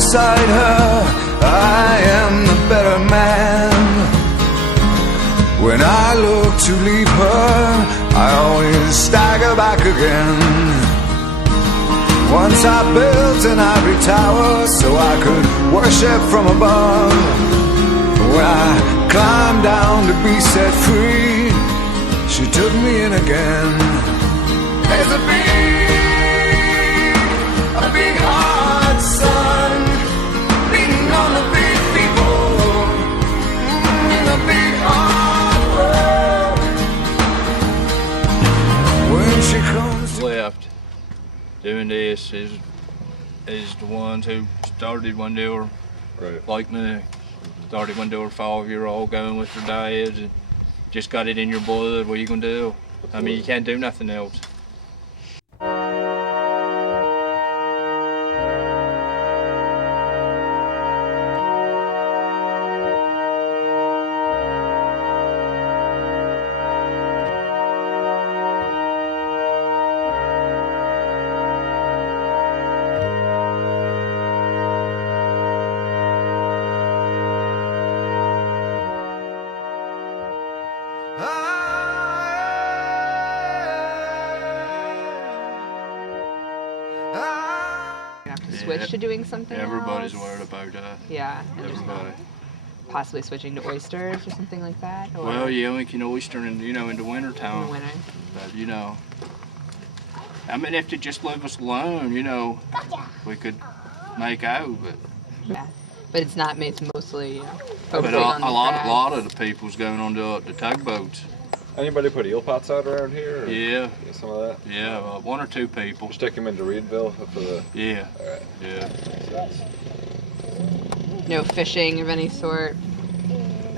beside her, I am the better man. When I look to leave her, I always stagger back again. Once I built an ivory tower so I could worship from above. When I climbed down to be set free, she took me in again. There's a big hot sun beating on the big people in the big hard world. When she comes left doing this is the ones who started when they were like me. Started when they were 5-year-old, going with their dads, and just got it in your blood. What are you gonna do? I mean, you can't do nothing else. Switch to doing something Everybody's else. worried about that. Yeah. Everybody. Possibly switching to oysters or something like that? Or Well, yeah, we can oyster in, in the winter time. in the winter. But, I mean, if they just leave us alone, we could make out, but... Yeah. But it's not, it's mostly, But focusing on the a crabs. lot of the people's going on the tugboats. Anybody put eel pots out around here? Or Yeah. Get some of that? Yeah, 1 or 2 people. Stick them into Reedville for the... Yeah. Alright. Yeah. No fishing of any sort?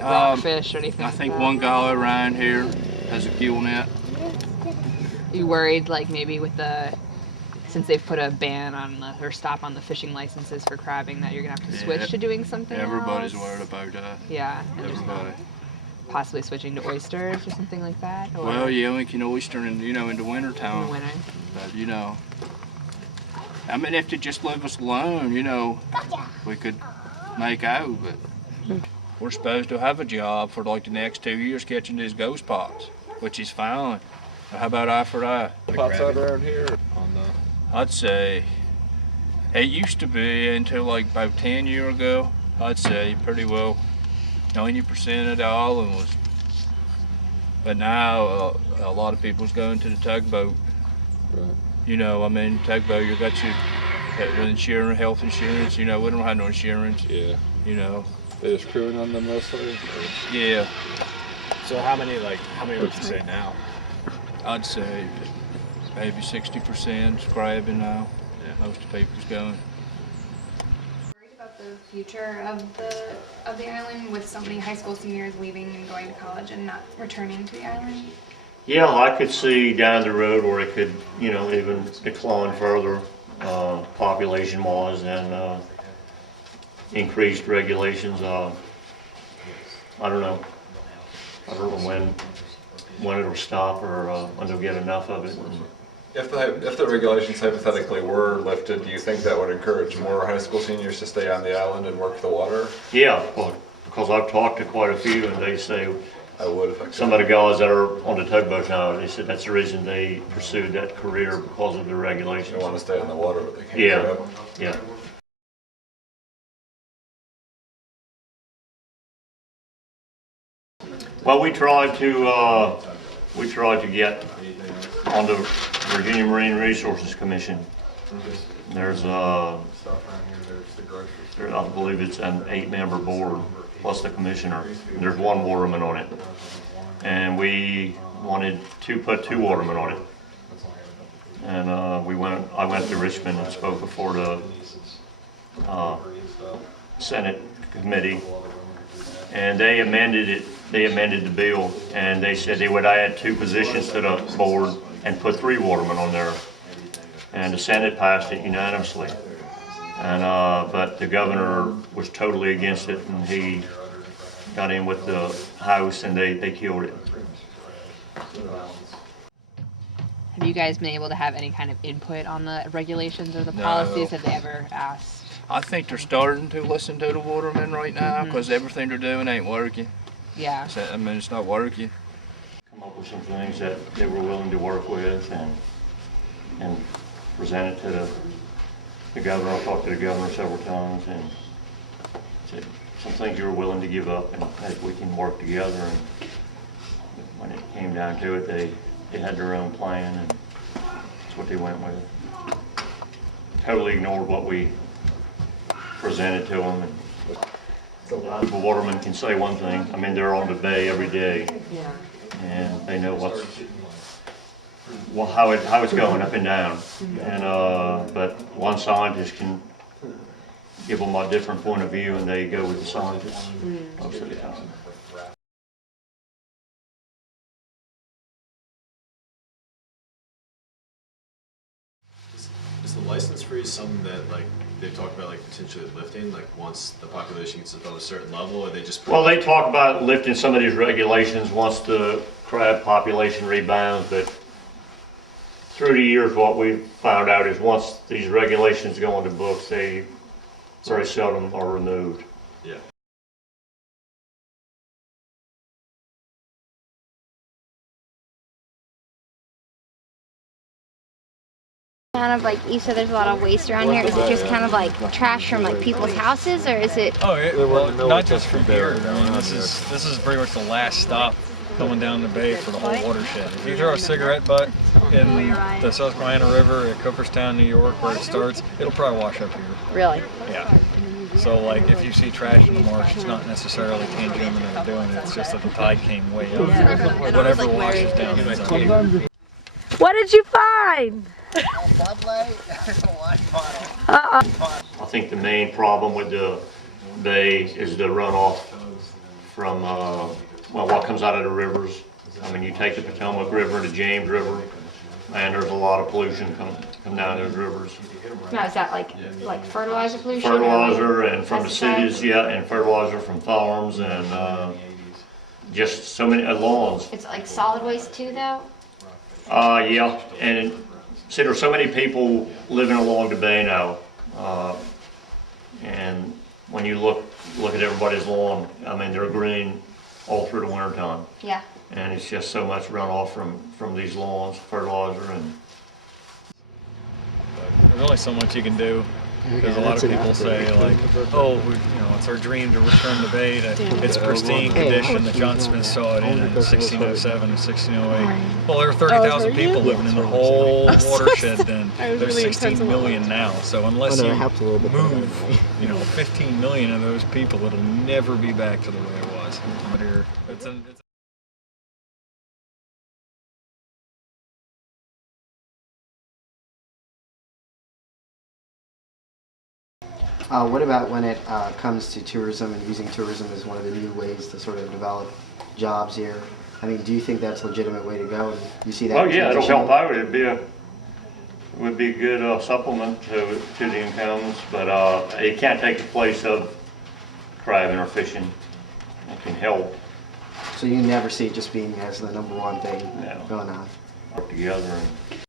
Rockfish or anything I like think that? one guy around here has a gill net. You worried, like, maybe with since they've put a ban on or stop on the fishing licenses for crabbing, that you're gonna have to switch to doing something Everybody's else? worried about that. Yeah. Everybody. Possibly switching to oysters or something like that? Or Well, yeah, we can oyster in, in the winter in time. the winter. But, I mean, if they just leave us alone, we could make out, but we're supposed to have a job for like the next 2 years catching these ghost pots, which is fine. How about eye for eye? Pots out around here? On the... I'd say it used to be until like about 10 years ago. I'd say pretty well 90% of the island was. But now a lot of people's going to the tugboat. Right. I mean, tugboat, you got your insurance, health insurance. We don't have no insurance. Yeah. They just crewing on them mostly? Or? Yeah. So how many would you say now? I'd say maybe 60% crabbing now. Yeah. Most of the people's going. Worried about the future of the island with so many high school seniors leaving and going to college and not returning to the island? Yeah, I could see down the road where it could, even decline further, population-wise, and increased regulations. I don't know. I don't know when it'll stop or when they'll get enough of it. If the regulations hypothetically were lifted, do you think that would encourage more high school seniors to stay on the island and work the water? Yeah, well, because I've talked to quite a few, and they say I would if I could. some of the guys that are on the tugboat now, they said that's the reason they pursued that career, because of the regulations. They want to stay on the water, but they can't. Yeah, crab. yeah. Well, we tried to get on the Virginia Marine Resources Commission. There's I believe it's an 8-member board plus the commissioner. There's 1 waterman on it, and we wanted to put 2 watermen on it. And I went to Richmond and spoke before the Senate committee, and they amended it. They amended the bill, and they said they would add 2 positions to the board and put 3 watermen on there. And the Senate passed it unanimously. And but the governor was totally against it, and he got in with the House, and they killed it. Have you guys been able to have any kind of input on the regulations or the No. policies? Have they ever asked? I think they're starting to listen to the watermen right now because everything they're doing ain't working. Yeah. So, I mean, it's not working. Come up with some things that they were willing to work with and present it to the governor. I talked to the governor several times and said some things you were willing to give up and that we can work together. And when it came down to it, they had their own plan and that's what they went with. Totally ignored what we presented to them. And the watermen can say one thing. I mean, they're on the bay every day, and they know how it's going up and down. And but one scientist can give them a different point of view, and they go with the scientist most of the time. Is the license freeze something that like they talk about like potentially lifting like once the population gets above a certain level, or they just? Well, they talk about lifting some of these regulations once the crab population rebounds, but through the years what we've found out is once these regulations go on the books, they very seldom are removed. Yeah. Kind of like you said, there's a lot of waste around here. Is it just kind of like trash from like people's houses, or is it? Oh, well, not just from here. I mean, this is pretty much the last stop coming down the bay for the whole watershed. If you throw a cigarette butt in the Susquehanna River at Cooperstown, New York, where it starts, it'll probably wash up here. Really? Yeah. So like if you see trash in the marsh, it's not necessarily Tangier that are doing it. It's just that the tide came way up. Whatever washes down ends up here. What did you find? I think the main problem with the bay is the runoff from well, what comes out of the rivers. I mean, you take the Potomac River, the James River, and there's a lot of pollution come down those rivers. Now, is that like fertilizer pollution? Fertilizer and from the cities, yeah, and fertilizer from farms and just so many lawns. It's like solid waste too, though. Yeah, and see, there's so many people living along the bay now, and when you look at everybody's lawn, I mean, they're green all through the winter time. Yeah. And it's just so much runoff from these lawns, fertilizer, and There's only so much you can do. Because a lot of people say like, oh, it's our dream to return the bay to its pristine condition that John Smith saw it in 1607 and 1608. Well, there were 30,000 people living in the whole watershed then. There's 16 million now. So unless you move, 15 million of those people, it'll never be back to the way it was. What about when it comes to tourism and using tourism as one of the new ways to sort of develop jobs here? I mean, do you think that's a legitimate way to go? And you see that? oh yeah, it'll help out. It would be a good supplement to the incomes, but it can't take the place of crabbing or fishing. It can help. So you never see it just being as the #1 thing going on? Work together and